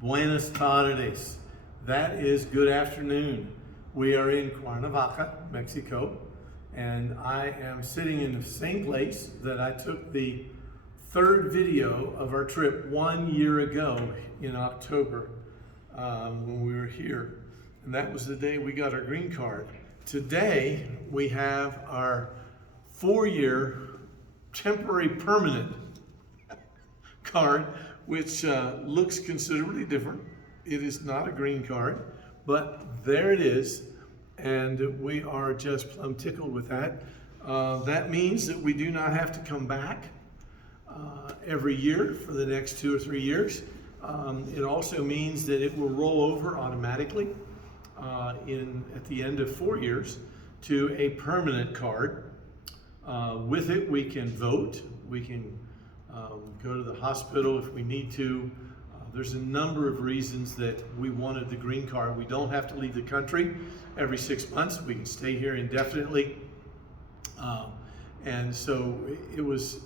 Buenas tardes. That is good afternoon. We are in Cuernavoca, Mexico, and I am sitting in the same place that I took the third video of our trip 1 year ago in October when we were here. And that was the day we got our green card. Today, we have our 4-year temporary permanent card, which looks considerably different. It is not a green card, but there it is, and we are just plumb tickled with that. That means that we do not have to come back every year for the next 2 or 3 years. It also means that it will roll over automatically at the end of 4 years to a permanent card. With it, we can vote. We can go to the hospital if we need to. There's a number of reasons that we wanted the green card. We don't have to leave the country every 6 months. We can stay here indefinitely. And so it was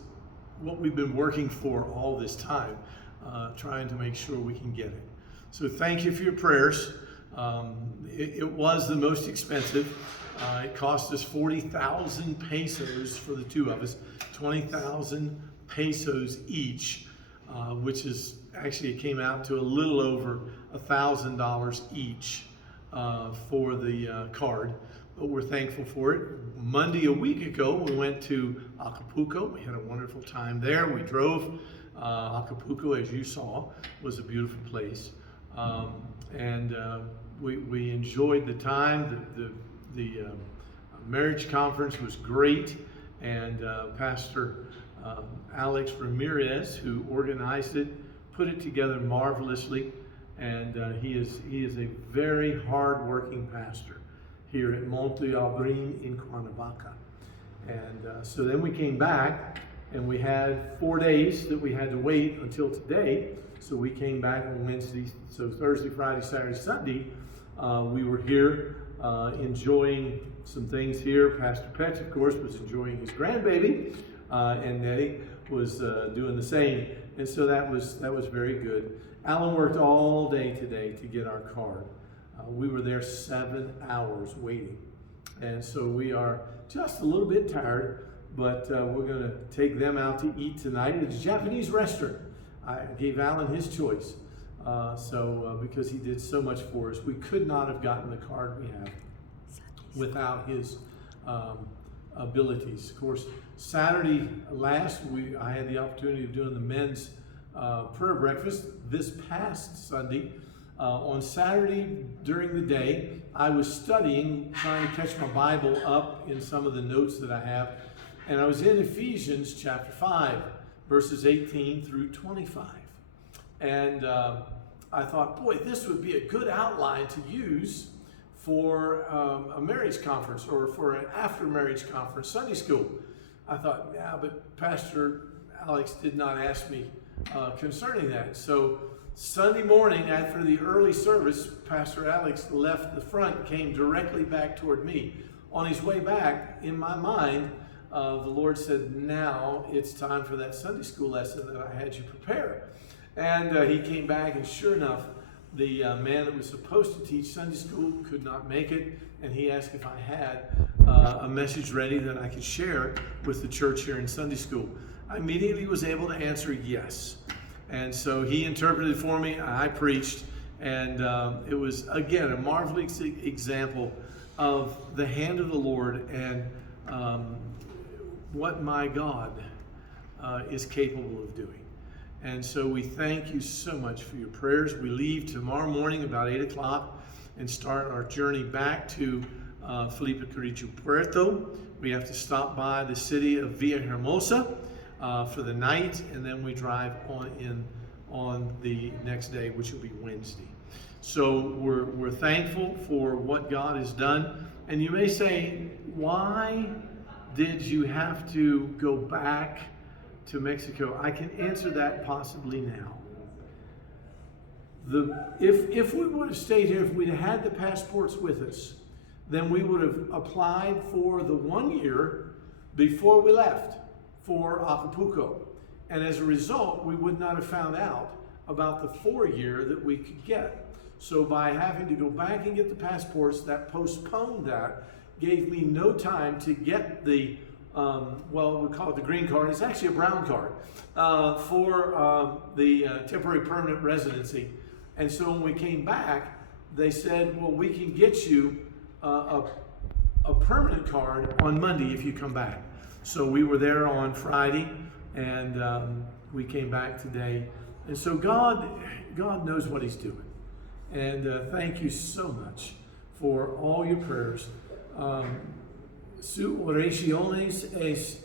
what we've been working for all this time, trying to make sure we can get it. So thank you for your prayers. It was the most expensive. It cost us 40,000 pesos for the two of us, 20,000 pesos each, which is actually, it came out to a little over $1,000 each for the card, but we're thankful for it. Monday a week ago, we went to Acapulco. We had a wonderful time there. We drove. Acapulco, as you saw, was a beautiful place, and we enjoyed the time. The marriage conference was great, and Pastor Alex Ramirez, who organized it, put it together marvelously, and he is a very hard-working pastor here at Monte Albrin in Cuernavaca. And so then we came back, and we had 4 days that we had to wait until today. So we came back on Wednesday, so Thursday, Friday, Saturday, Sunday, we were here enjoying some things here. Pastor Petch, of course, was enjoying his grandbaby, and Nettie was doing the same. And so that was very good. Alan worked all day today to get our card. We were there 7 hours waiting. And so we are just a little bit tired, but we're going to take them out to eat tonight at a Japanese restaurant. I gave Alan his choice. Because he did so much for us. We could not have gotten the card we have without his abilities. Of course, Saturday last, I had the opportunity of doing the men's prayer breakfast this past Sunday. On Saturday during the day, I was studying, trying to catch my Bible up in some of the notes that I have. And I was in Ephesians chapter 5, verses 18 through 25. And I thought, boy, this would be a good outline to use for a marriage conference or for an after-marriage conference, Sunday school. I thought, yeah, but Pastor Alex did not ask me concerning that. So Sunday morning after the early service, Pastor Alex left the front, came directly back toward me. On his way back, in my mind, the Lord said, now it's time for that Sunday school lesson that I had you prepare. And he came back, and sure enough, the man that was supposed to teach Sunday school could not make it, and he asked if I had a message ready that I could share with the church here in Sunday school. I immediately was able to answer yes. And so he interpreted for me, I preached, and it was, again, a marvelous example of the hand of the Lord and what my God is capable of doing. And so we thank you so much for your prayers. We leave tomorrow morning about 8 o'clock and start our journey back to Felipe Carrillo Puerto. We have to stop by the city of Villahermosa for the night, and then we drive on the next day, which will be Wednesday. So we're thankful for what God has done. And you may say, why did you have to go back to Mexico? I can answer that possibly now. If we would have stayed here, if we'd had the passports with us, then we would have applied for the 1 year before we left for Acapulco. And as a result, we would not have found out about the 4-year that we could get. So by having to go back and get the passports, that postponed that, gave me no time to get the, well, we call it the green card. It's actually a brown card for the temporary permanent residency. And so when we came back, they said, well, we can get you a permanent card on Monday if you come back. So we were there on Friday, and we came back today. And so God knows what He's doing. And thank you so much for all your prayers. Su oraciones es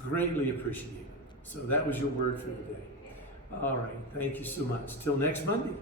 greatly appreciated. So that was your word for the day. All right. Thank you so much. Till next Monday.